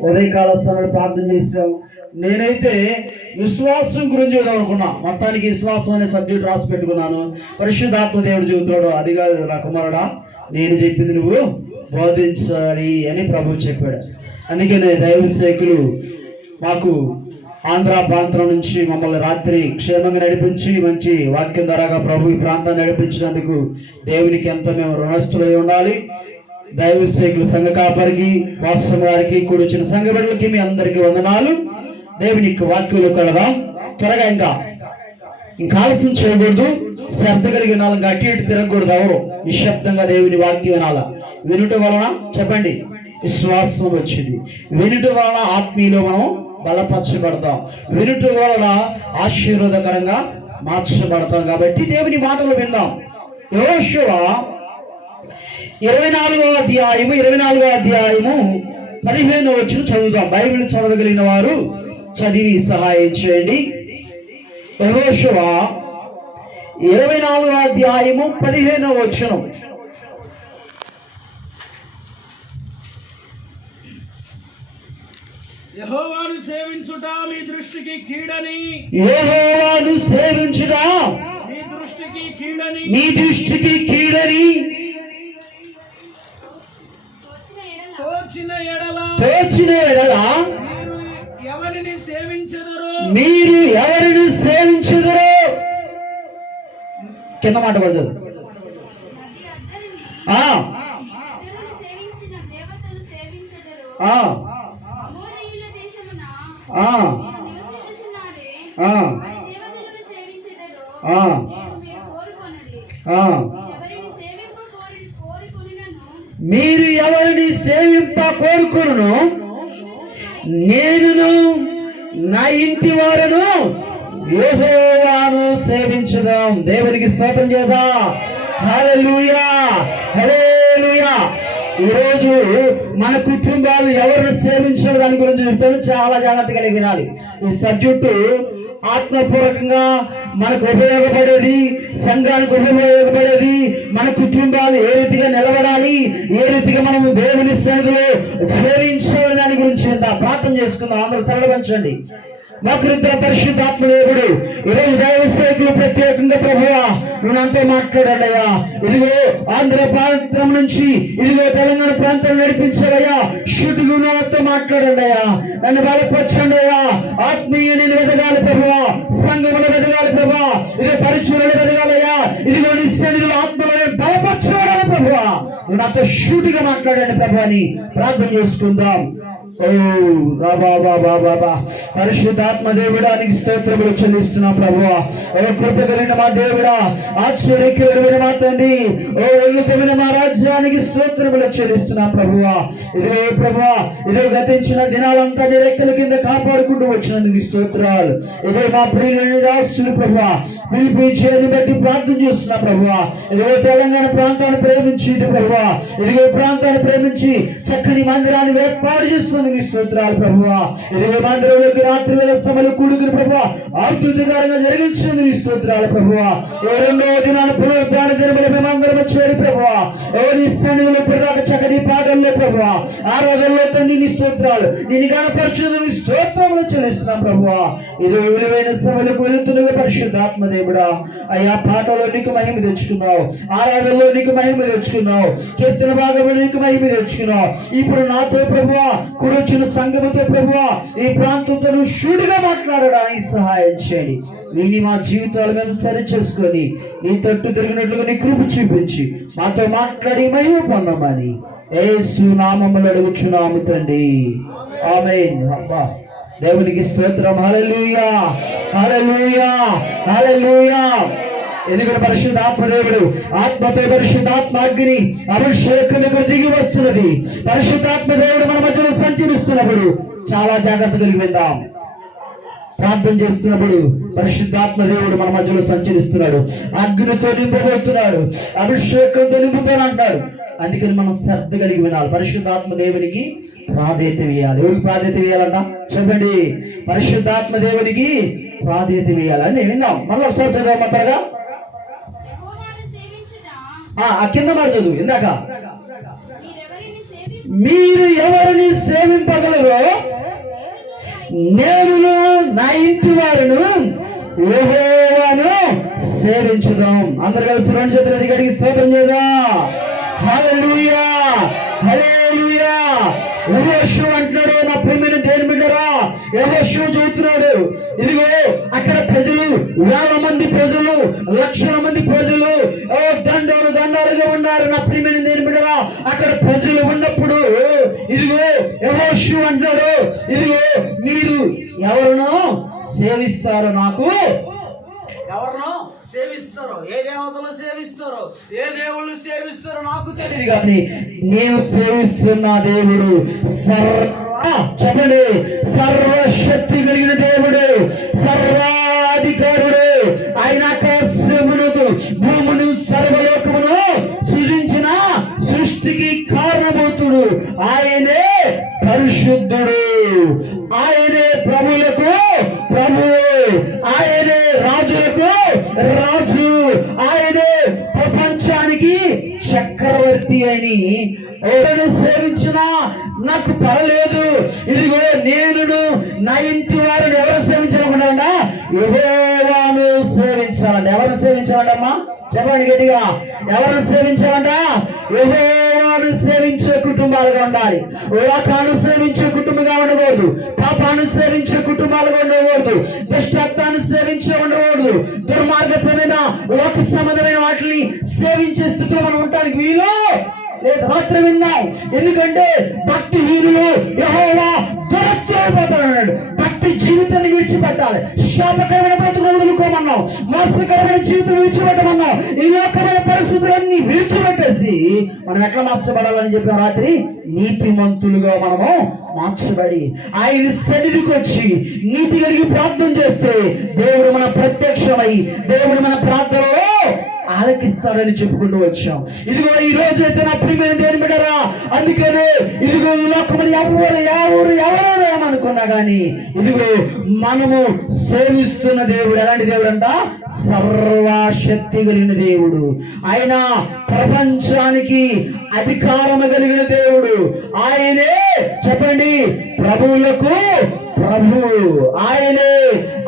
ఉదయకాల సమయంలో ప్రార్థన చేశాం నేనైతే విశ్వాసం గురించి చదువుకున్నా. మొత్తానికి విశ్వాసం అనే సబ్జెక్ట్ రాసి పెట్టుకున్నాను. పరిశుద్ధాత్మ దేవుడు చెబుతాడు అది కాదు నా కుమారుడా నేను చెప్పింది నువ్వు బోధించాలి అని ప్రభు చెప్పాడు. అందుకనే దైవ సేకులు మాకు ఆంధ్ర ప్రాంతం నుంచి మమ్మల్ని రాత్రి క్షేమంగా నడిపించి మంచి వాక్యం ద్వారాగా ప్రభు ఈ ప్రాంతాన్ని నడిపించినందుకు దేవునికి ఎంత మేము రుణస్థులై ఉండాలి. దైవ సేకులు సంఘ కాపరికి వాస్తవం గారికి కూడిచ్చిన సంఘ బిడ్డలకి మీ అందరికి వందనాలు. దేవుని వాక్యంలో కలదా. త్వరగా ఇంకా ఇంకా ఆలస్యం చేయకూడదు. శ్రద్ధ కలిగిన వాళ్ళకి అటు ఇటు తిరగకూడదు ఎవరు? నిశ్శబ్దంగా దేవుని వాక్యం వినాల? వినుట వలన చెప్పండి విశ్వాసం వచ్చింది. వినుట వలన ఆత్మీయులో మనం బలపరచబడతాం. వినుట వలన ఆశీర్వాదకరంగా మార్చబడతాం. కాబట్టి దేవుని మాటలు విందాం. యోషువ ఇరవై నాలుగో అధ్యాయము ఇరవై నాలుగో అధ్యాయము పదిహేను వచ్చిన చదువుదాం. బైబిల్ చదవగలిగిన వారు చదివి సహాయం చేయండి. ఇరవై నాలుగో అధ్యాయము పదిహేనో యెహోవాను సేవించుట మీ దృష్టికి కీడని. యెహోవాను సేవించుట మీ దృష్టికి కీడని. నీ దృష్టికి కీడని. తోచిన ఎడల తోచిన ఎడల మీరు ఎవరిని సేవించెదరో? మీరు ఎవరిని సేవించుదరో? కింద మాట పడదు ఆ. ఆ. అమోరీయుల దేశమున ఆ. మీరు నివసించుచున్నారే, ఆ. వారి దేవతలను సేవించెదరు. ఆ. నేను మీరు కోరుకొనుడి. ఆ. ఎవరిని సేవింప కోరి- కోరుకొనినను? మీరు ఎవరిని సేవింప కోరుకును. నేనును నా ఇంటి వారును యెహోవాను సేవించుదాం. దేవునికి స్తోత్రం చేద్దా. హల్లెలూయా హల్లెలూయా. ఈరోజు మన కుటుంబాలు ఎవరిని సేవించడం దాని గురించి చెప్తాను చాలా జాగ్రత్త వినాలి. ఈ సబ్జెక్టు ఆత్మపూర్వకంగా మనకు ఉపయోగపడేది సంఘానికి ఉపయోగపడేది మన కుటుంబాలు ఏ రీతిగా నిలబడాలి ఏ రీతిగా మనము దేవుని సన్నిధిలో సేవించాలి దాని గురించి ప్రార్థన చేసుకుందాం. అందరూ తరలించండి మాకృత పరిశుద్ధాత్మ దేవుడు. ఈరోజు దైవసేకులు ప్రత్యేకంగా ప్రభువా నువ్వు నాతో మాట్లాడాడయ్యా. ఇదిగో ఆంధ్ర ప్రాంతం నుంచి ఇదిగో తెలంగాణ ప్రాంతం నడిపించాడయ్యా. శుద్ధి నాతో మాట్లాడండియా నన్ను బలపరచండి అయ్యా ఆత్మీయ నేను వెదగాలి ప్రభువా. సంఘములు వెదగాలి ప్రభువా. ఇదిగో పరిచయలు వెదగాలయ్యా. ఇదిగో నిశ్చయులు ఆత్మలను బలపరచబడాలి ప్రభువా. నువ్వు నాతో షూటిగా మాట్లాడండి ప్రభు అని ప్రార్థన చేసుకుందాం. పరిశుద్ధాత్మ దేవుడా నీకు స్తోత్రములు చెల్లిస్తున్నాం ప్రభువా. ఓ కృప కలిగిన మా దేవుడా ఆశ్చర్యకి ఆశ్చర్యకరమైన మా తండ్రి. ఓ ఉన్నతమైన మా రాజ్యానికి స్తోత్రములు చెల్లిస్తున్నాం ప్రభువా. ఇదే ప్రభువా ఇదే గతించిన దినాలంతా నీ రెక్కల కింద కాపాడుకుంటూ వచ్చినందుకు స్తోత్రాలు. ఇదే మా ప్రియులని రాస్తులు ప్రభువా పిలిపించేది బట్టి ప్రార్థన చేస్తున్నా ప్రభువా. ఇదిగో తెలంగాణ ప్రాంతాన్ని ప్రేమించి ప్రభువా. ఇదిగో ప్రాంతాన్ని ప్రేమించి చక్కని మందిరాన్ని ఏర్పాటు చేస్తున్నందుకు నీ స్తోత్రాలు ప్రభువా. ఇదిగో మందిరంలోకి రాత్రి వేల సమలు కూడుకుని ప్రభువా. అద్భుతకరంగా జరిగించినందుకు నీ స్తోత్రాలు ప్రభువా. ఓ రెండో దినాన్ని పునరుద్ధాన దినములు మేమందరం చేరి ప్రభువా. ఓ నీ సన్నిధిలో ఇప్పటిదాకా చక్కని పాటల్లో ప్రభువా. ఆరాధనలో తండ్రి నీ స్తోత్రాలు నేను గణపరచుదు నీ స్తోత్రములు చెల్లిస్తున్నాం ప్రభువా. ఇది విలువైన సభలకు వెళుతున్నగా పరిశుద్ధాత్మ దేవుడా అయ్యా పాటలో నీకు మహిమ తెచ్చుకున్నావు ఆరాధనలో నీకు మహిమ తెచ్చుకున్నావు కీర్తన భాగంలో నీకు మహిమ తెచ్చుకున్నావు. ఇప్పుడు నాతో ప్రభువా వచ్చిన సంఘముతో ప్రభువా ఈ ప్రాంతంతో షూడిగా మాట్లాడడానికి సహాయం చేయండి. వీని మా జీవితాలు మేము సరి చేసుకొని నీ తట్టు తిరిగినట్లుగా నీ కృప చూపించి మాతో మాట్లాడి మేము పొందమని ఏ సునామములు అడుగుచున్నాము తండ్రి. ఆమె అబ్బా దేవునికి స్తోత్రం. హలలుయా హలలుయా హలలుయా ఎందుకంటే పరిశుద్ధాత్మ దేవుడు ఆత్మతో పరిశుద్ధాత్మ అగ్ని అభిషేకముకు దిగి వస్తున్నది. పరిశుద్ధాత్మ దేవుడు మన మధ్యలో సంచరిస్తున్నప్పుడు చాలా జాగ్రత్త కలిగి విందాం. ప్రార్థన చేస్తున్నప్పుడు పరిశుద్ధాత్మ దేవుడు మన మధ్యలో సంచరిస్తున్నాడు. అగ్నితో నింపబోతున్నాడు. అభిషేకంతో నింపుతానంటాడు అందుకని మనం శ్రద్ధ కలిగి వినాలి. పరిశుద్ధాత్మ దేవునికి ప్రాధాన్యత వేయాలి. ఎవరికి ప్రాధాన్యత వేయాలంట? చెప్పండి. పరిశుద్ధాత్మ దేవునికి ప్రాధాన్యత వేయాలి. అని విన్నాం. మళ్ళీ ఒకసారి చదవమంటారుగా? ఆ, కింద మాట చదువు ఇందాక. మీరు ఎవరిని సేవింపగలరో నేను నా ఇంటి వారును యెహోవాను సేవించుదాం. అందరు కలిసి రెండు చేతులు ఎదిగడికి స్తోత్రం చేద్దాం. హల్లెలూయా హల్లెలూయా. యెహోషు అంటున్నాడు నా ప్రియమైన దేని బిడ్డరా? యెహోషు చెబుతున్నాడు ఇదిగో అక్కడ ప్రజలు వేల మంది ప్రజలు లక్షల మంది ప్రజలు దండాలుగా ఉన్నారు నా ప్రియమైన బిడ్డరా. అక్కడ ప్రజలు ఉన్నప్పుడు ఇదిగో యెహోషు అంటున్నాడు ఇదిగో మీరు ఎవరినో సేవిస్తారు నాకు. ఎవరినో సేవిస్తారో ఏ దేవతలు సేవిస్తారో ఏ దేవుళ్ళు సేవిస్తారో నాకు తెలియదు తెలియదు కానీ నేను సేవిస్తున్న దేవుడు సర్వ చెప్పండి సర్వశక్తి కలిగిన దేవుడు సర్వాధికారుడు. ఆయన పరిశుద్ధుడు. ఆయనే ప్రభులకు ప్రభువు. ఆయనే రాజులకు రాజు. ఆయనే ప్రపంచానికి చక్రవర్తి అని ఎవరు సేవించినా నాకు పర్లేదు ఇదిగో నేను నా ఇంటి వారిని ఎవరు సేవించకుండా యెహోవాను సేవించాలంట. ఎవరు సేవించాలంటమ్మా? చెప్పండి గట్టిగా. ఎవరు సేవించాలంట? పాపాన్ని సేవించే కుటుంబాలుగా ఉండాలి. లోకాన్ని సేవించే కుటుంబంగా ఉండకూడదు. పాపాన్ని సేవించే కుటుంబాలుగా ఉండకూడదు. దుష్టత్వాన్ని సేవించే ఉండకూడదు. దుర్మార్గపరమైన లోక సంబంధమైన వాటిని సేవించే స్థితిలో మనం ఉండడానికి వీలు లేదు. రాత్రి విన్నాం. ఎందుకంటే భక్తిహీనులు హీనులు యెహోవా దురస్థిపోతాడు భక్తి జీవితాన్ని విడిచిపెట్టాలి. శాపకరమైన బ్రతుకులు వదులుకోమన్నావు. మోసకరమైన జీవితం విడిచిపెట్టమన్నావు. ఈ లోకమైన పరిస్థితులన్నీ విడిచిపెట్టేసి మనం ఎట్లా మార్చబడాలని చెప్పిన రాత్రి నీతిమంతులుగా మనము మార్చబడి ఆయన సన్నిధికి వచ్చి నీతి కలిగి ప్రార్థన చేస్తే దేవుడు మన ప్రత్యక్షమై దేవుడు మన ప్రార్థనలో ఆలకిస్తారని చెప్పుకుంటూ వచ్చాం. ఇదిగో ఈ రోజు అయితే నా ప్రియమైన దేని బిడ్డరా అందుకనే ఇదిగో ఈ లోకములు ఎవరు ఎవరు ఎవరు ఏమనుకున్నా గాని ఇదిగో మనము సేవిస్తున్న దేవుడు ఎలాంటి దేవుడు అంట సర్వశక్తి కలిగిన దేవుడు. ఆయన ప్రపంచానికి అధికారము కలిగిన దేవుడు. ఆయనే చెప్పండి ప్రభువులకు ప్రభు ఆయనే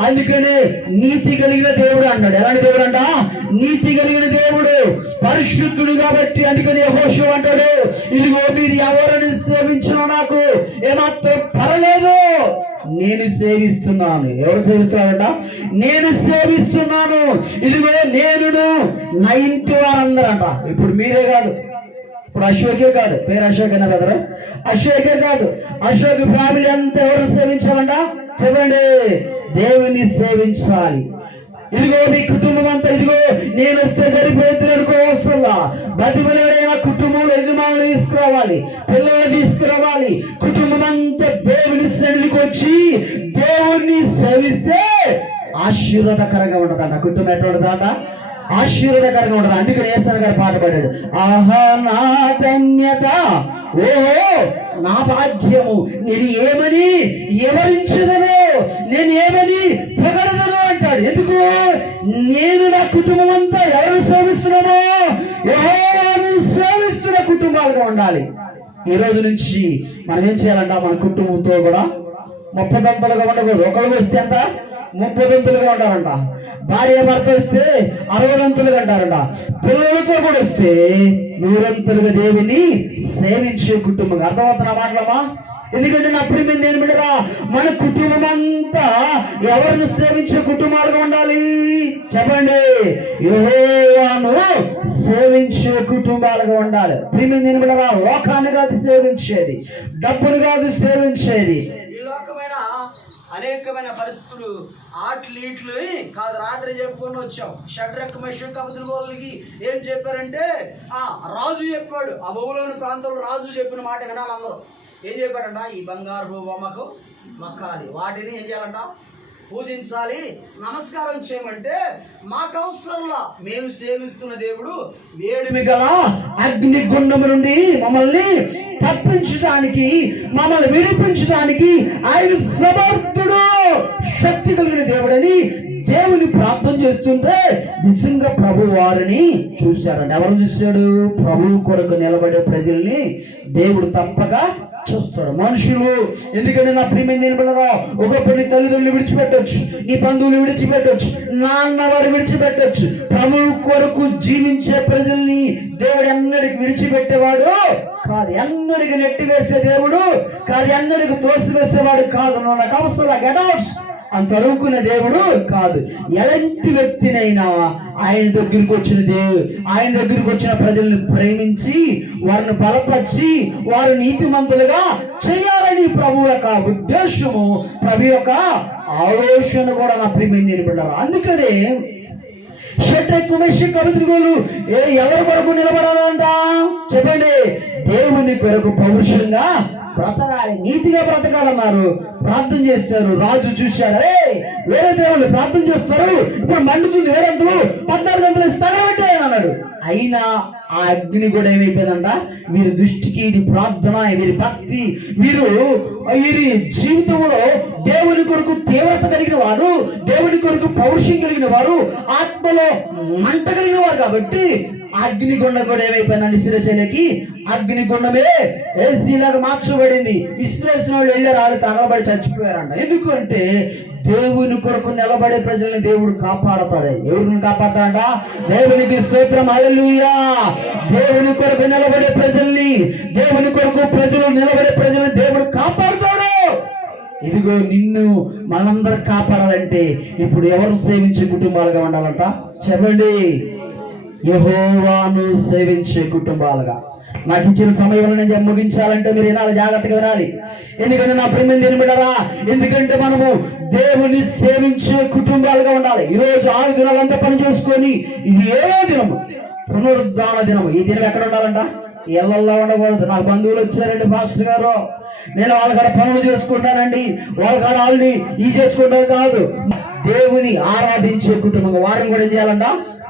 అందుకనే నీతి కలిగిన దేవుడు అన్నాడు ఎలాంటి దేవుడు అంట? నీతి కలిగిన దేవుడు పరిశుద్ధుడు కాబట్టి అందుకని హోషు అంటాడు. ఇదిగో మీరు ఎవరిని సేవించినా నాకు ఏమాత్రం పర్లేదు నేను సేవిస్తున్నాను. ఎవరు సేవిస్తున్నారంట? నేను సేవిస్తున్నాను. ఇదిగో నేను నా ఇంటి వారందరంట. ఇప్పుడు మీరే కాదు. ఇప్పుడు అశోకే కాదు. పేరు అశోక్ అన్న బెదరు అశోకే కాదు. అశోక్ ఫ్యామిలీ అంతా ఎవరు సేవించాలంట చెప్పండి. దేవుని సేవించాలి. ఇదిగో నీ కుటుంబం అంతా ఇదిగో నేను వస్తే సరిపోతుంది అనుకోవసల్లా బతిమలైన కుటుంబం యజమానులు తీసుకురావాలి. పిల్లలు తీసుకురావాలి. కుటుంబం అంతా దేవుని సన్నిధికి వచ్చి దేవుణ్ణి సేవిస్తే ఆశీర్వాదకరంగా ఉండదంట. కుటుంబం ఎట్లా ఉండదంట? ఆశీర్వదకరంగా ఉండదు. అందుకని ఏసన్ గారు పాట పాడాడు. ఆహా నా ధన్యత. ఓహో నా భాగ్యము. నేను ఏమని వివరించదను నేను ఏమని పొగడదను అంటాడు. ఎందుకు? నేను నా కుటుంబం అంతా ఎవరు సేవిస్తున్నామో ఎవరు సేవిస్తున్న కుటుంబాలుగా ఉండాలి. ఈ రోజు నుంచి మనం ఏం చేయాలంట మన కుటుంబంతో కూడా ముప్పదంతలుగా ఉండకూడదు ఒకళ్ళు వస్తే ఎంత? ముప్పదంతులుగా ఉంటారంట. భార్య భర్త వస్తే అరవదంతులుగా అంటారంట పిల్లలతో కూడా వస్తే నూరంతులుగా దేవుని సేవించే కుటుంబం. అర్థమవుతున్న మాటలమా ఎందుకంటే నా ప్రేమ నేను బిడ్డరా మన కుటుంబం అంతా ఎవరిని సేవించే కుటుంబాలుగా ఉండాలి? చెప్పండి. యెహోవాను సేవించే కుటుంబాలుగా ఉండాలి. ప్రేమ నేను బిడ్డరా లోకాన్ని కాదు సేవించేది. డబ్బును కాదు సేవించేది. అనేకమైన పరిస్థితులు ఆటలు ఈట్లు కాదు రాత్రి చెప్పుకొని వచ్చాం. షడ్రక్ మెషక్ వాళ్ళకి ఏం చెప్పారంటే ఆ రాజు చెప్పాడు. ఆ బొమ్మలోని ప్రాంతంలో రాజు చెప్పిన మాట వినాలి అందరూ. ఏం చెప్పాడంట? ఈ బంగారు బొమ్మకు మక్కాలి. వాటిని ఏం చేయాలంట? పూజించాలి. నమస్కారం చేయమంటే మాకు అవసరంలా మేము సేవిస్తున్న దేవుడు వేడిమి గల అగ్ని గుండము నుండి మమ్మల్ని తప్పించడానికి మమ్మల్ని విడిపించడానికి ఆయన సమర్థుడు శక్తి కలిగిన దేవుడని దేవుని ప్రార్థన చేస్తుంటే నిజంగా ప్రభు వారిని చూశారండి. ఎవరు చూశాడు? ప్రభు కొరకు నిలబడే ప్రజల్ని దేవుడు తప్పగా చూస్తాడు. మనుషులు ఎందుకంటే నా ప్రియమైన నిలబడరా ఒకప్పుడు నీ తల్లిదండ్రులు విడిచిపెట్టొచ్చు నీ బంధువులు విడిచిపెట్టొచ్చు నాన్న వారు విడిచిపెట్టొచ్చు. ప్రభు కొరకు జీవించే ప్రజల్ని దేవుడు ఎన్నడికి విడిచిపెట్టేవాడు కాదు. ఎన్నడికి నెట్టి వేసే దేవుడు కాదు. ఎన్నడికి తోసి వేసేవాడు కాదు నాకు అవసరం గెటౌట్స్ అంత అరువుకునే దేవుడు కాదు. ఎలాంటి వ్యక్తినైనా ఆయన దగ్గరికి వచ్చిన దేవుడు ఆయన దగ్గరికి వచ్చిన ప్రజల్ని ప్రేమించి వారిని బలపరిచి వారు నీతిమంతులుగా చేయాలని ప్రభు యొక్క ఉద్దేశము ప్రభు యొక్క ఆలోచన కూడా నా ప్రేమింది నిలబడ్డారు అందుకనే షట్రెక్ కుమేష్ కవిత్రిగోలు ఏ ఎవరి కొరకు నిలబడాలంట? చెప్పండి. దేవుని కొరకు పౌరుషంగా బ్రతకాలి నీతిగా బ్రతకాలన్నారు ప్రార్థన చేశారు రాజు చూశాడు. అరే వేరే దేవుళ్ళు ప్రార్థన చేస్తారు. ఇప్పుడు మండుతుంది వేరంతులు పద్నాలుగు గంటలు ఇస్తారంటే అన్నాడు. అయినా ఆ అగ్ని కూడా ఏమైపోయిందంట? వీరి దృష్టికి ఇది ప్రార్థన వీరి భక్తి వీరు వీరి జీవితంలో దేవుని కొరకు తీవ్రత కలిగిన వారు దేవుని కొరకు పౌరుషం కలిగిన వారు ఆత్మలో మంట కలిగిన వారు కాబట్టి అగ్నిగుండ కూడా ఏమైపోయిందండి శిరశైలకి? అగ్నిగుండమే ఏసీలాగా మార్చబడింది. విశ్లేషణ వాళ్ళు వెళ్ళారు వాళ్ళు తగలబడి చచ్చిపోయారంట ఎందుకంటే దేవుని కొరకు నిలబడే ప్రజల్ని దేవుడు కాపాడతాడు. ఎవరిని కాపాడతాడ దేవునికి స్తోత్రం. అలలుయా దేవుని కొరకు నిలబడే ప్రజల్ని దేవుని కొరకు ప్రజలు నిలబడే ప్రజల్ని దేవుడు కాపాడుతాడు. ఇదిగో నిన్ను మనందరు కాపాడాలంటే ఇప్పుడు ఎవరు సేవించే కుటుంబాలుగా ఉండాలంట? చెప్పండి. యహోవాను సేవించే కుటుంబాలుగా. నాకు ఇచ్చిన సమయంలో నేను ముగించాలంటే మీరు వినాలి జాగ్రత్తగా వినాలి. ఎందుకంటే నా ప్రేమ నిలబడరా ఎందుకంటే మనము దేవుని సేవించే కుటుంబాలుగా ఉండాలి. ఈ రోజు ఆరు దినాలంతా పని చేసుకొని ఇది ఏదో దినము? పునరుద్ధాన దినము. ఈ దినం ఎక్కడ ఉండాలంట? ఇళ్ళలో ఉండకూడదు. నాకు బంధువులు వచ్చారండి మాస్టర్ గారు. నేను వాళ్ళ కాడ పనులు చేసుకుంటానండి. వాళ్ళ కాడ వాళ్ళని ఈ చేసుకుంటాను కాదు. దేవుని ఆరాధించే కుటుంబం. వారిని కూడా ఏం చేయాలంట?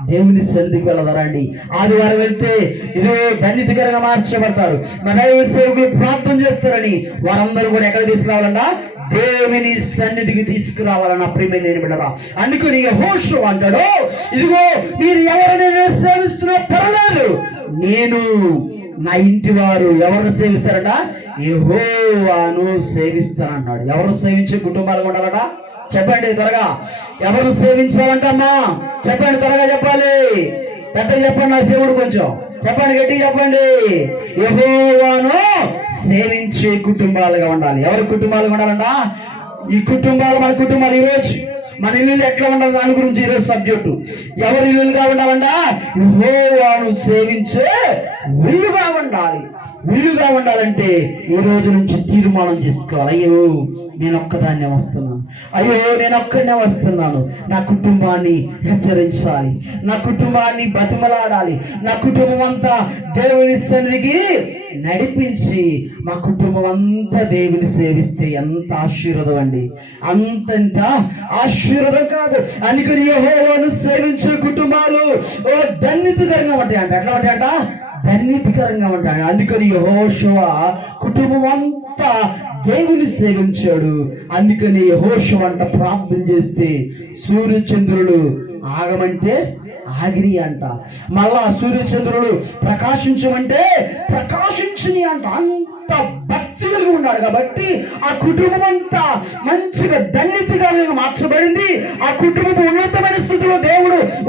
దేవుని సన్నిధికి వెళ్ళదరండి. ఆదివారం వెళ్తే ఇదే ధన్యతకరంగా మార్చబడతారు. మన సేవకులు ప్రార్థన చేస్తారని వారందరూ కూడా ఎక్కడ తీసుకురావాలంట దేవుని సన్నిధికి తీసుకురావాలన్న ప్రేమ నేను బిడ్డరా. అందుకని హోషు అంటాడు ఇదిగో మీరు ఎవరినైనా సేవిస్తున్నా పర్వాలేదు. నేను నా ఇంటి వారు ఎవరిని సేవిస్తారట? యెహోవాను సేవిస్తారన్నాడు ఎవరు సేవించే కుటుంబాలు ఉండాలట? చెప్పండి త్వరగా. ఎవరు సేవించాలంట అమ్మా చెప్పండి త్వరగా చెప్పాలి. పెద్ద చెప్పండి నా శివుడు కొంచెం. చెప్పండి గట్టి చెప్పండి. యెహోవాను సేవించే కుటుంబాలుగా ఉండాలి. ఎవరి కుటుంబాలుగా ఉండాలంట ఈ కుటుంబాలు మన కుటుంబాలు ఈ రోజు మన ఇల్లు ఎట్లా ఉండాలి? దాని గురించి ఈరోజు సబ్జెక్టు. ఎవరి ఇల్లుగా ఉండాలంట యెహోవాను సేవించే ఇల్లుగా ఉండాలి. వీలుగా ఉండాలంటే ఈ రోజు నుంచి తీర్మానం చేసుకోవాలి. అయ్యో నేను ఒక్కదాన్నే వస్తున్నాను. అయ్యో నేను ఒక్కడనే వస్తున్నాను. నా కుటుంబాన్ని హెచ్చరించాలి. నా కుటుంబాన్ని బతిమలాడాలి. నా కుటుంబం అంతా దేవుని సన్నిధికి నడిపించి మా కుటుంబం అంతా దేవుని సేవిస్తే ఎంత ఆశీర్వదం అండి. అంతంత ఆశీర్వదం కాదు. అందుకని యహోవాను సేవించే కుటుంబాలు ఓ ధన్యతకరంగా ఉంటాయి అంట. ఎట్లా ఉంటాయంట ధన్యతకరంగా ఉంటాడు అందుకని యహోషువ కుటుంబం అంతా దేవుని సేవించాడు. అందుకని యహోషువ అంట ప్రార్థన చేస్తే సూర్యచంద్రుడు ఆగమంటే ఆగిరి అంట. మళ్ళా సూర్యచంద్రుడు ప్రకాశించమంటే ప్రకాశించని అంట. అంత భక్తి కలిగి ఉన్నాడు కాబట్టి ఆ కుటుంబం అంతా మంచిగా ధన్యతగా మార్చబడింది. ఆ కుటుంబం ఉన్నతమైన స్థితిలో దేవుడు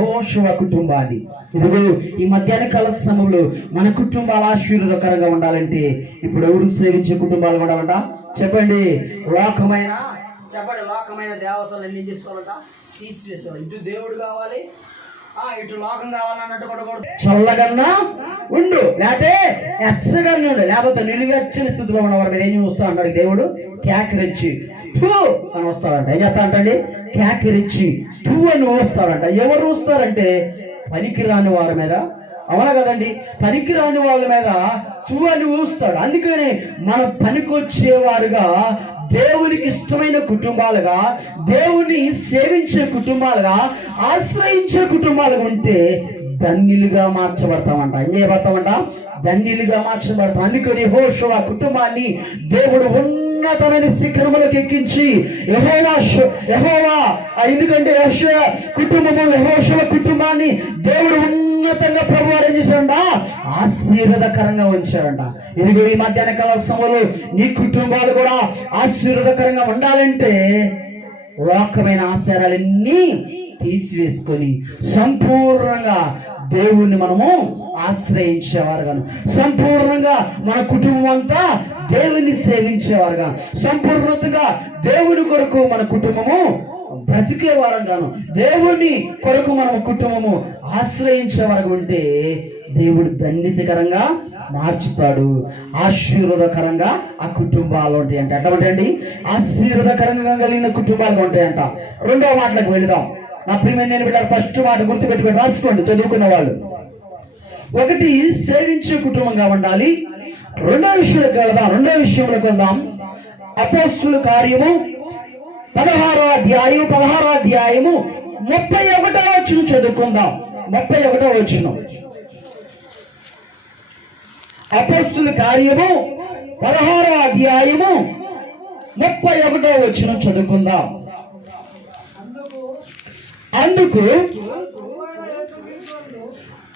ఆశీర్వదించాడంట కుటుంబాన్ని. ఇదిగో ఈ మధ్యాహ్న కాల సమయంలో మన కుటుంబాలు ఆశీర్వదకరంగా ఉండాలంటే ఇప్పుడు ఎవరు సేవించే కుటుంబాలు ఉండాలంట చెప్పండి. లోకమైన చెప్పండి లోకమైన దేవతలు ఎన్ని చేసుకోవాలంట? తీసివేసేవాళ్ళు. ఇటు దేవుడు కావాలి. ఆ ఇటు లోకం కావాలన్నట్టు ఉండకూడదు. చల్లగన్నా ఉండు. లేకపోతే ఎచ్చగన్నా ఉండు. లేకపోతే నిలువెచ్చని స్థితిలో ఉన్నవారు మీద ఏం చూస్తా అన్నాడు దేవుడు. కేకరించి. అని వస్తాడంట ఏం చేస్తా అంటండి కేకరించి టూ అని వస్తాడంట ఎవరు వస్తారంటే పనికిరాని వారి మీద. అవునా కదండి? పనికిరాని వాళ్ళ మీద తూ అని ఊస్తాడు. అందుకనే మనం పనికొచ్చేవారుగా దేవునికి ఇష్టమైన కుటుంబాలుగా దేవుని సేవించే కుటుంబాలుగా ఆశ్రయించే కుటుంబాలుగా ఉంటే ధన్యులుగా మార్చబడతామంట. ఏం చేయబడతామంట? ధన్యులుగా మార్చబడతాం. అందుకని హోషో ఆ కుటుంబాన్ని దేవుడు ఉన్నతమైన శిఖరములకు ఎక్కించి యెహోవా శ- ఎందుకంటే యెహోషువ కుటుంబము యెహోషువ కుటుంబాన్ని దేవుడు ఉన్నతంగా ప్రభు వారు ఏం చేశాడంట. ఆశీర్వాదకరంగా ఉంచాడంట. ఇదిగో ఈ మధ్యాహ్న కాల సమయంలో నీ కుటుంబాలు కూడా ఆశీర్వదకరంగా ఉండాలంటే లోకమైన ఆచారాలన్నీ తీసివేసుకొని సంపూర్ణంగా దేవుణ్ణి మనము ఆశ్రయించేవారుగాను. సంపూర్ణంగా మన కుటుంబం అంతా దేవుని సేవించేవారుగా. సంపూర్ణతగా దేవుని కొరకు మన కుటుంబము బ్రతికేవారం గాను దేవుని కొరకు మన కుటుంబము ఆశ్రయించేవారు ఉంటే దేవుడు దండితకరంగా మార్చుతాడు. ఆశీర్వదకరంగా ఆ కుటుంబాలు ఉంటాయంట. ఎట్లా అండి ఆశీర్వదకరంగా కలిగిన కుటుంబాలు ఉంటాయంట. రెండవ మాటలకు వెళదాం. నా ప్రియమైన నేను బిడ్డ ఫస్ట్ మాట గుర్తుపెట్టుకొని రాసుకోండి చదువుకున్న వాళ్ళు. ఒకటి సేవించే కుటుంబంగా ఉండాలి. రెండో విషయంలోకి వెళదాం రెండో విషయంలోకి వెళ్దాం. అపోస్తుల కార్యము పదహారో అధ్యాయం పదహారో అధ్యాయము ముప్పై ఒకటో వచ్చిన చదువుకుందాం. ముప్పై ఒకటో వచ్చిన అపోస్తుల కార్యము పదహారో అధ్యాయము ముప్పై ఒకటో వచ్చిన చదువుకుందాం. అందుకు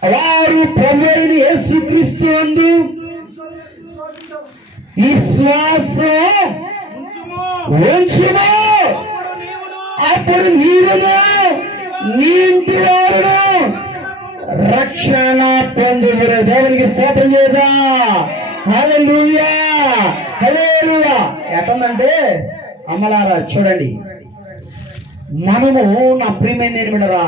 వారు ప్రభు యేసుక్రీస్తు అందు విశ్వాస ఉంచుము. అప్పుడు నీవును నీ ఇంటి వారును రక్షణ పొందుదురు. దేవునికి స్తోత్రం చేద్దా. హల్లెలూయా. హల్లెలూయా. అమ్మలారా చూడండి. మనము నా ప్రియమైన వినరా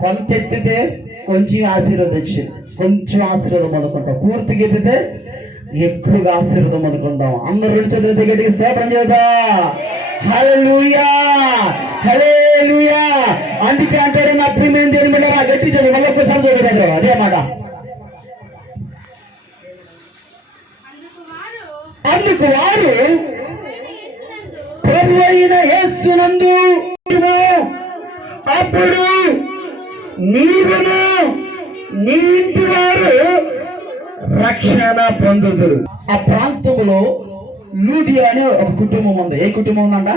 కొంత ఎత్తితే కొంచెం ఆశీర్వాదం వచ్చింది కొంచెం ఆశీర్వాదం అందుకుంటాం పూర్తిగా ఎత్తితే ఎక్కువగా ఆశీర్వాదం అందుకుంటాం అందరు రెండు చేతుల దగ్గరికి స్తోత్రం చేద్దా హల్లెలూయా! హల్లెలూయా! అందుకే అంటారు నా ప్రియమైన దేవుని బిడ్డరా గట్టి చదివి మళ్ళీ ఒక్కసారి చదివేద్దరు అదే మాట. అందుకు వారు ప్రభు అయిన యేసునందు అప్పుడు నీవును నీ ఇంటి వారు రక్షణ పొందుదురు. ఆ ప్రాంతంలో లూది అనే ఒక కుటుంబం ఉంది. ఏ కుటుంబం ఉందంట?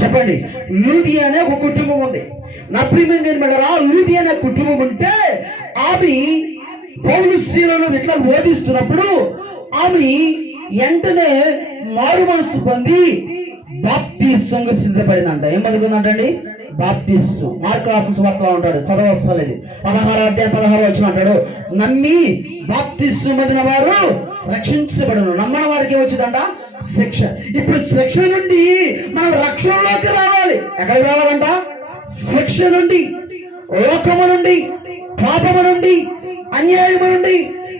చెప్పండి. లూది అనే ఒక కుటుంబం ఉంది. నా ప్రియమైన మేడరా లూది అనే కుటుంబం ఉంటే ఆమె పౌరుశీలను ఇట్లా బోధిస్తున్నప్పుడు ఆమె వెంటనే మారు మనసు పొంది బాప్తీసంగా సిద్ధపడిందంట. ఏం బతుకుందంటండి బాప్తీసు మార్కు రాసిన సువార్తలో ఉంటాడు చదవస్తలేదు పదహారు అధ్యాయం పదహారు వచ్చిన అంటాడు. నమ్మి బాప్తీసు పొందిన వారు రక్షించబడను. నమ్మన వారికి ఏమొచ్చిందంట శిక్ష. ఇప్పుడు శిక్ష నుండి మనం రక్షణలోకి రావాలి. ఎక్కడికి రావాలంట? శిక్ష నుండి లోకము నుండి పాపము నుండి అన్యాయము నుండి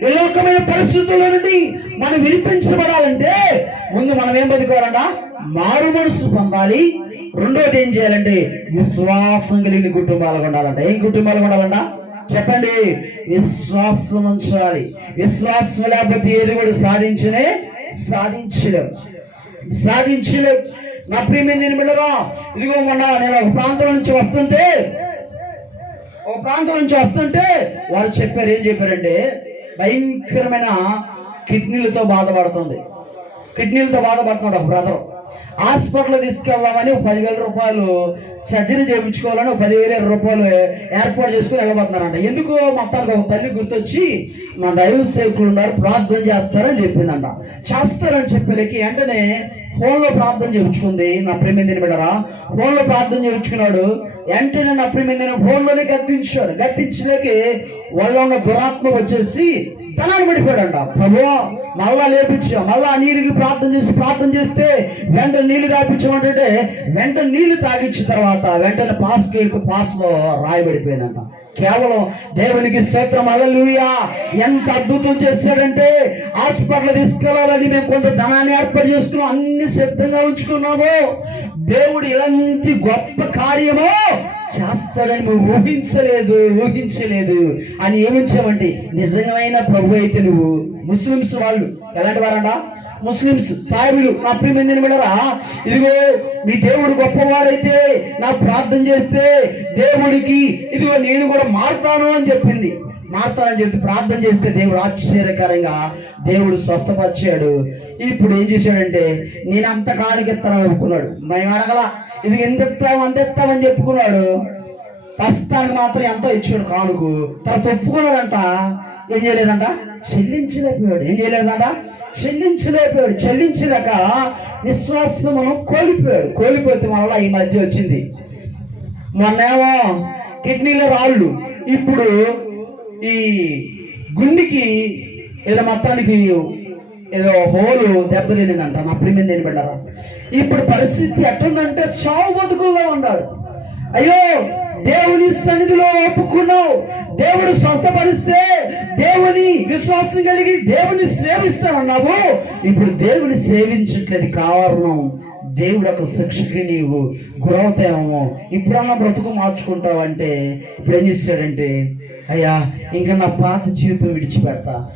ఈ లోకమైన పరిస్థితుల నుండి మనం విడిపించబడాలంటే ముందు మనం ఏం బతుకోవాలంట మారు మనసు పొందాలి. రెండోది ఏం చేయాలంటే విశ్వాసం కలిగిన కుటుంబాలు ఉండాలంట. ఏం కుటుంబాలు ఉండాలంట? చెప్పండి. విశ్వాసం ఉంచాలి. విశ్వాసం లేకపోతే ఏది కూడా సాధించనే సాధించలేం. సాధించలేం. నా ప్రియమైన నేను బిడ్డరా ఇదిగో మొన్న నేను ఒక ప్రాంతం నుంచి వస్తుంటే ఒక ప్రాంతం నుంచి వస్తుంటే వారు చెప్పారు. ఏం చెప్పారంటే భయంకరమైన కిడ్నీలతో బాధపడుతుంది. కిడ్నీలతో బాధపడుతున్నాడు ఒక బ్రదర్. హాస్పిటల్ తీసుకెళ్దామని ఒక పదివేల రూపాయలు సర్జరీ చేయించుకోవాలని ఒక పదివేల రూపాయలు ఏర్పాటు చేసుకుని వెళ్ళబోతున్నారంట. ఎందుకు మొత్తానికి ఒక తల్లి గుర్తొచ్చి మా దైవ సేవకులు ఉన్నారు ప్రార్థన చేస్తారని చెప్పిందంట. చేస్తారని చెప్పేకి వెంటనే ఫోన్లో ప్రార్థన చేయించుకుంది నా ప్రేమిందిని బిడరా ఫోన్లో ప్రార్థన చేయించుకున్నాడు. వెంటనే నా ప్రేమిందిని ఫోన్లోనే గద్దించాడు. గద్దించలేకి వాళ్ళు ఉన్న దురాత్మ వచ్చేసి తలాన్ని పడిపోయాడంట. ప్రభువా మళ్ళా లేపించా మళ్ళా నీళ్ళకి ప్రార్థన చేసి ప్రార్థన చేస్తే వెంట నీళ్ళు తాపించమంటే వెంట నీళ్ళు తాగించిన తర్వాత వెంటనే పాస్ గేట్ పాస్లో రాయబడిపోయిందంట. కేవలం దేవునికి స్తోత్రం అలలుయా ఎంత అద్భుతం చేశాడంటే హాస్పిటల్ తీసుకెళ్ళాలని మేము కొంత ధనాన్ని ఏర్పాటు చేసుకున్నాం అన్ని సిద్ధంగా ఉంచుకున్నాము. దేవుడు ఇలాంటి గొప్ప కార్యము చేస్తాడని నువ్వు ఊహించలేదు ఊహించలేదు. అని ఏమించామంటే నిజమైన ప్రభు అయితే నువ్వు ముస్లిమ్స్ వాళ్ళు ఎలాంటి వారంట? ముస్లిమ్స్ సాయిబులు నా ప్రియమైన బిడరా ఇదిగో మీ దేవుడు గొప్పవారైతే నా ప్రార్థన చేస్తే దేవుడికి ఇదిగో నేను కూడా మారుతాను అని చెప్పింది. మారుతానని చెప్పి ప్రార్థన చేస్తే దేవుడు ఆశ్చర్యకరంగా దేవుడు స్వస్థపరిచాడు. ఇప్పుడు ఏం చేశాడంటే నేను అంత కాడికి ఎత్తాను అనుకున్నాడు మేము అడగల ఇది ఎంత ఎత్తాం అంత ఎత్తామని చెప్పుకున్నాడు. ప్రస్తుతానికి మాత్రం ఎంతో ఇచ్చాడు కానుకు. తర్వాత ఒప్పుకున్నాడంట. ఏం చేయలేదంట? చెల్లించలేకపోయాడు. ఏం చేయలేదంట? చెల్లించలేకపోయాడు చెల్లించలేక విశ్వాసమును కోల్పోయాడు. కోల్పోతే వల్ల ఈ మధ్య వచ్చింది. మొన్నేమో కిడ్నీలో రాళ్ళు. ఇప్పుడు ఈ గుండెకి ఏదో మొత్తానికి ఏదో హోలు దెబ్బతినిందంట. నా ప్రిమియం దేని ఇప్పుడు పరిస్థితి ఎట్లుందంటే చావు బతుకుల్లో ఉన్నాడు. అయ్యో దేవుని సన్నిధిలో ఒప్పుకున్నావు. దేవుడు స్వస్థపరిస్తే దేవుని విశ్వాసం కలిగి దేవుని సేవిస్తానన్నావు. ఇప్పుడు దేవుని సేవించట్లేదు కారణం దేవుడు ఒక శిక్షకి నీవు గురవుతాయేమో ఇప్పుడన్నా బ్రతుకు మార్చుకుంటావు అంటే ఇప్పుడు ఏం చేశాడంటే అయ్యా ఇంకా నా పాత జీవితం విడిచిపెడతా.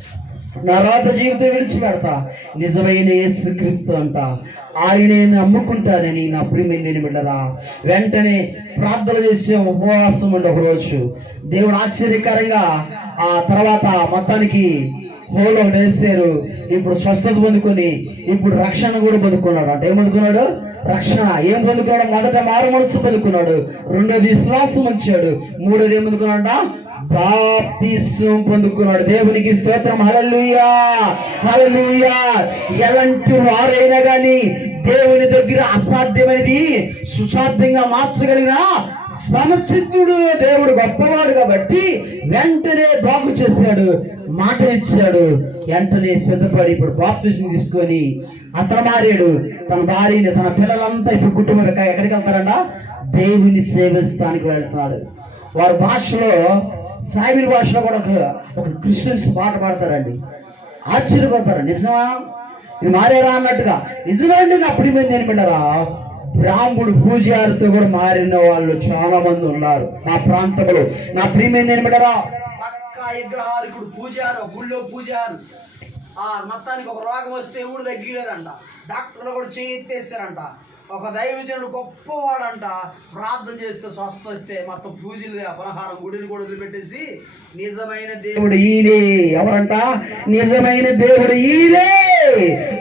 నా రాత జీవితం విడిచిపెడతా. నిజమైన యేసుక్రీస్తు అంట. ఆయనే నమ్ముకుంటానని నా ప్రియమైన బిడ్డరా. వెంటనే ప్రార్థన చేసే ఉపవాసం ఉండే ఒకరోజు. దేవుడు ఆశ్చర్యకరంగా ఆ తర్వాత మొత్తానికి హోలో వేసారు. ఇప్పుడు స్వస్థత పొందుకొని ఇప్పుడు రక్షణ కూడా పొందుకున్నాడు అంటే. ఏం పొందుకున్నాడు? రక్షణ. ఏం పొందుకున్నాడు? మొదట మారు మనసు పొందుకున్నాడు. రెండోది విశ్వాసం వచ్చాడు. మూడోది ఏం పొందుకున్నాడు బాప్తిసం పొందుకున్నాడు. దేవునికి స్తోత్రం. హల్లెలూయా హల్లెలూయా. ఎలాంటి వారైనా గాని దేవుని దగ్గర అసాధ్యమైనది సుసాధ్యంగా మార్చగలిగిన సమసిద్ధుడు దేవుడు గొప్పవాడు కాబట్టి వెంటనే బాగు చేశాడు మాట ఇచ్చాడు వెంటనే సిద్ధపడి ఇప్పుడు బాప్తిజం తీసుకొని అతను మారాడు తన భార్యని తన పిల్లలంతా ఇప్పుడు కుటుంబం ఎక్కడికి వెళ్తారంట? దేవుని సేవిస్తానికి వెళ్తున్నాడు వారి భాషలో సాయిబిల్ భాషలో కూడా ఒక ఒక క్రిస్టియన్స్ పాట పాడతారండి. ఆశ్చర్యపోతారు నిజమా? ఇది మారేరా అన్నట్టుగా. నిజమండి నా ప్రియమైన నేను బిడ్డరా బ్రాహ్మణుడు పూజారితో కూడా మారిన వాళ్ళు చాలా మంది ఉన్నారు నా ప్రాంతంలో. నా ప్రియమైన నేను బిడ్డరా పక్క విగ్రహాలికుడు పూజారు గుళ్ళో పూజారు. ఆ మతానికి ఒక రోగం వస్తే ఊడు తగ్గిలేదంట. డాక్టర్లు కూడా చేయి ఎత్తేసారంట ఒక దైవజనుడు గొప్పవాడంట. ప్రార్థన చేస్తే స్వస్థ వస్తే మొత్తం పూజలు అపరహారం గుడిని కూడా వదిలిపెట్టేసి నిజమైన దేవుడు ఈనే ఈయనే. ఎవరంట? నిజమైన దేవుడు ఈయనే.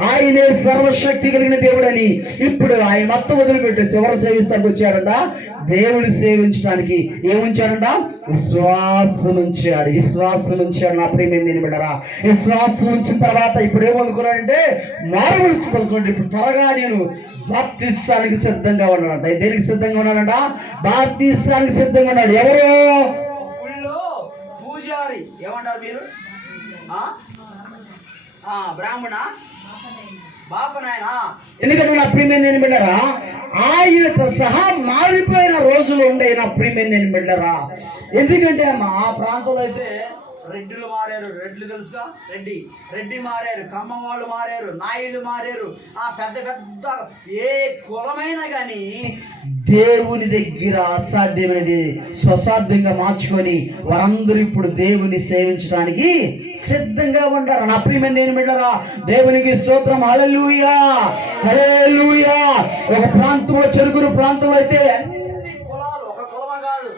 ఆయనే సర్వశక్తి కలిగిన దేవుడని ఇప్పుడు ఆయన మొత్తం వదిలిపెట్టేసి ఎవరు సేవిస్తానికి వచ్చాడంట? దేవుడు సేవించడానికి ఏముంచాడంట? విశ్వాసం ఉంచాడు. విశ్వాసం ఉంచాడు నా ప్రేమ దీని బిడ్డరా. విశ్వాసం ఉంచిన తర్వాత ఇప్పుడు ఏమనుకున్నాడంటే మారు పలుకున్నాడు ఇప్పుడు త్వరగా నేను బాప్తిస్తానికి సిద్ధంగా ఉన్నాడంట. దేనికి సిద్ధంగా ఉన్నాడంట? బాప్తిస్తానికి సిద్ధంగా ఉన్నాడు. ఎవరు? పూజారి. ఏమంటారు మీరు? ఆ? ఆ, బ్రాహ్మణ? ఎందుకంటే నా ప్రియమైన నేను బిడ్డరా ఆయనతో సహా మారిపోయిన రోజులు ఉండే నా ప్రియమైన నేను బిడ్డరా. ఎందుకంటే మా ఆ ప్రాంతంలో అయితే రెడ్డిలు మారారు రెడ్లు తెలుసుగా? రెడ్డి రెడ్డి మారారు ఖమ్మం వాళ్ళు మారారు నాయులు మారారు. ఆ పెద్ద పెద్ద ఏ కులమైనా కానీ దేవుని దగ్గర అసాధ్యమైనది స్వసాధ్యంగా మార్చుకొని వారందరూ ఇప్పుడు దేవుని సేవించడానికి సిద్ధంగా ఉంటారు నా ప్రియమైన దేని బిడ్డరా దేవునికి స్తోత్రం. అలలుయా ఒక ప్రాంతంలో చెరుకురు ప్రాంతంలో అయితే అన్ని కులాలు ఒక కులమ కాదు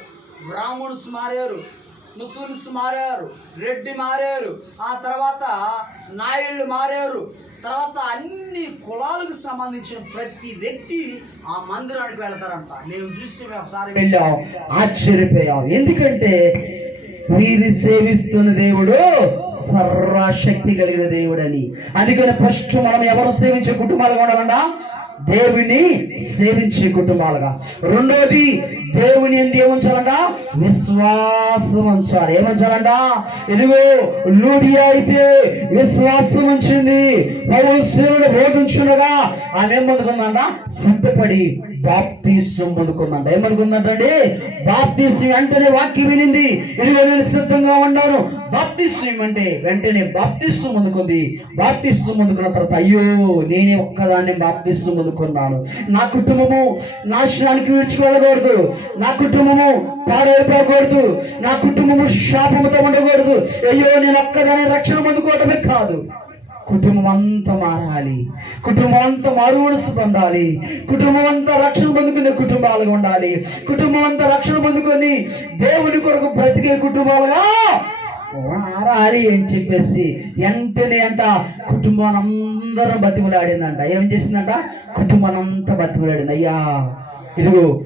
బ్రాహ్మణుస్ మారారు. ముస్లిమ్స్ మారారు రెడ్డి మారారు ఆ తర్వాత నాయుళ్ళు మారారు. తర్వాత అన్ని కులాలకు సంబంధించిన ప్రతి వ్యక్తి ఆ మందిరానికి వెళ్తారంట. మేము చూసి ఒకసారి వెళ్ళాం. ఆశ్చర్యపోయాం. ఎందుకంటే వీరిని సేవిస్తున్న దేవుడు సర్వశక్తి కలిగిన దేవుడు అని అందుకని ఫస్ట్ మనం ఎవరు సేవించే కుటుంబాలుగా ఉండాలన్నా దేవుని సేవించే కుటుంబాలుగా. రెండోది దేవుని ఎందు ఏముంచాలంట? విశ్వాసం ఉంచాలి. ఏమంచాలంట? ఇదిగో లూడియా అయితే విశ్వాసం ఉంచింది. పౌరుడు బోధించుండగా ఆమె ఏమందుకుందంట సిద్ధపడి బాప్తీసం పొందుకుందంట. ఏం పొందుకుందంటండి బాప్తీసం వెంటనే వాక్యం వినింది. ఇదిగో నేను సిద్ధంగా ఉన్నాను. బాప్తీసం అంటే వెంటనే బాప్తీసం పొందుకుంది. బాప్తీసం పొందుకున్న తర్వాత అయ్యో నేనే ఒక్కదాన్ని బాప్తీసం పొందుకున్నాను. నా కుటుంబము నాశనానికి విడిచి వెళ్ళకూడదు నా కుటుంబము పాడైపోకూడదు. నా కుటుంబము శాపముతో ఉండకూడదు. అయ్యో నేను ఒక్కదాన్ని రక్షణ పొందుకోవటమే కాదు. కుటుంబం అంతా మారాలి. కుటుంబం అంతా మారుమనసు పొందాలి. కుటుంబం అంతా రక్షణ పొందుకునే కుటుంబాలుగా ఉండాలి. కుటుంబం అంతా రక్షణ పొందుకొని దేవుని కొరకు బ్రతికే కుటుంబాలుగా మారాలి అని చెప్పేసి వెంటనే అంట కుటుంబం అందరం బతిమలాడిందంట. ఏం చేసిందంట? కుటుంబం అంతా బతిమలాడింది. అయ్యా ఇదిగో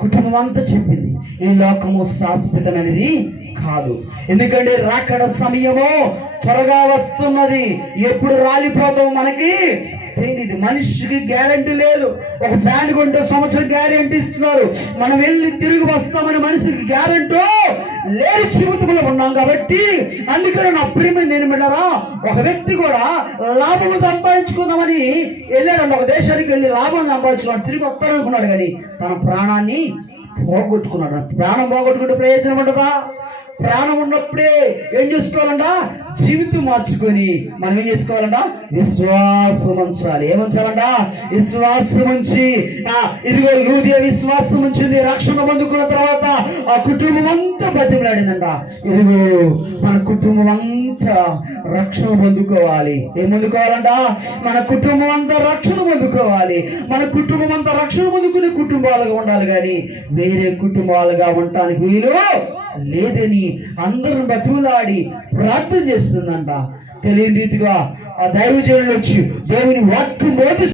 కుటుంబం అంతా చెప్పింది. ఈ లోకము శాశ్వతమైనది. కాదు. ఎందుకంటే రాకడ సమయము త్వరగా వస్తున్నది. ఎప్పుడు రాలిపోతాం మనకి? తెలియదు మనిషికి గ్యారంటీ లేదు. ఒక ఫ్యాన్ కొంటే సంవత్సరం గ్యారంటీ ఇస్తున్నారు. మనం వెళ్ళి తిరిగి వస్తామని మనిషికి గ్యారంటీ లేని జీవితంలో ఉన్నాం కాబట్టి అందుకని నా ప్రేమ నేను విన్నారా? ఒక వ్యక్తి కూడా లాభం సంపాదించుకుందామని వెళ్ళాడు ఒక దేశానికి వెళ్ళి లాభం సంపాదించుకున్నాడు తిరిగి వస్తాడనుకున్నాడు కానీ తన ప్రాణాన్ని పోగొట్టుకున్నాడు. ప్రాణం పోగొట్టుకుంటే ప్రయోజనం ఉండదా? ప్రాణం ఉన్నప్పుడే ఏం చేసుకోవాలంట? జీవితం మార్చుకొని మనం ఏం చేసుకోవాలంట? విశ్వాసం ఉంచాలి ఏమంచాలంట? విశ్వాసం ఉంచి ఆ, ఇదిగో లూదియ విశ్వాసం ఉంచింది రక్షణ పొందుకున్న తర్వాత ఆ కుటుంబం అంతా బతిమలాడిందంట. ఇదిగో మన కుటుంబం అంతా రక్షణ పొందుకోవాలి. ఏం పొందుకోవాలంట? మన కుటుంబం అంతా రక్షణ పొందుకోవాలి. మన కుటుంబం అంతా రక్షణ పొందుకునే కుటుంబాలుగా ఉండాలి కానీ వేరే కుటుంబాలుగా ఉండటానికి వీలు లేదని అందరూ బతువులాడి ప్రార్థన చేస్తుందంట. తెలియని రీతిగా ఆ దైవజనులు వచ్చి దేవుని వాక్యం బోధి